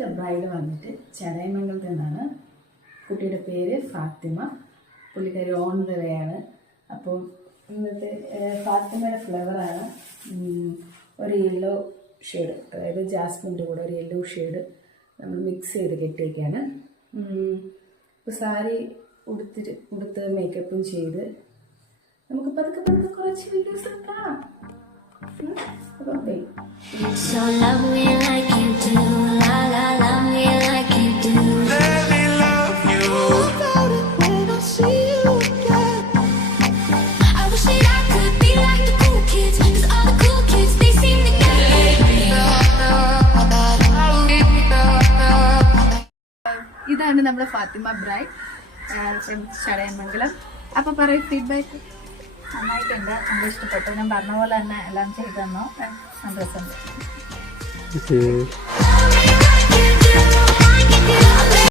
ഇന്നത്തെ ബ്രൈഡ് വന്നിട്ട് ചടയമംഗലത്ത് നിന്നാണ്. കുട്ടിയുടെ പേര് ഫാത്തിമ. പുള്ളിക്കാരി ഓൺ ദ വേ ആണ്. അപ്പോൾ ഇന്നത്തെ ഫാത്തിമയുടെ ഫ്ലവറാണ് ഒരു യെല്ലോ ഷെയ്ഡ്, അതായത് ജാസ്മിൻ്റെ കൂടെ ഒരു യെല്ലോ ഷെയ്ഡ് നമ്മൾ മിക്സ് ചെയ്ത് കെട്ടിയേക്കാണ്. ഇപ്പോൾ സാരി ഉടുത്ത് മേക്കപ്പും ചെയ്ത് നമുക്ക് പതുക്കെ കുറച്ച് വീഡിയോസ് കാണാം. അപ്പം So love me like you do, la la, love me like you do. Let me love you. About it when I see you again. I wish that I could be like the cool kids, 'cause all the cool kids, they seem to get it. ഇതാണ് നമ്മുടെ Fathima bride from Chadayamangalam. അപ്പോൾ പറയും feedback. നന്നായിട്ടുണ്ട്, നമുക്ക് ഇഷ്ടപ്പെട്ടു. ഞാൻ പറഞ്ഞ പോലെ തന്നെ എല്ലാം ചെയ്തു തന്നു. സന്തോഷമുണ്ട്.